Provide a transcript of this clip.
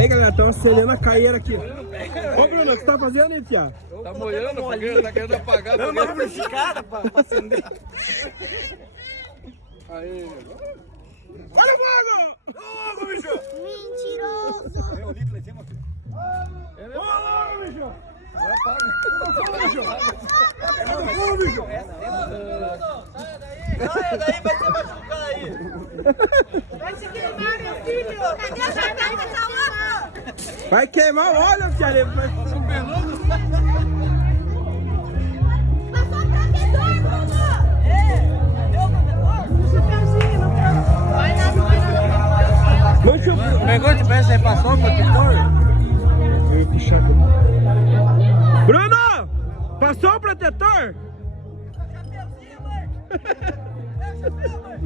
Aí, galera, estão acendendo a caieira aqui. Ô, Bruno, o que você tá fazendo aí, Pia? Tá molhando a fogueira, tá querendo apagar. Dando uma lubrificada pra acender. Aí. Olha o fogo! Fogo, bicho! Mentiroso! Tem um litro lá em cima, filho. Fogo, bicho! Não apaga. Fogo, bicho! Fogo, bicho! Sai daí, vai se machucar aí! Vai se queimar, meu filho! Cadê a janela da outra? Vai queimar o óleo, Pia. São Fernando. Passou o protetor, Bruno! Cadê o protetor? O chapeuzinho, não foi? Vai na Não tinha... Pegou de peça aí, passou o protetor? Eu ia puxar aqui. Bruno! Passou o protetor? chapeuzinho, mãe! É o chapéu, mãe!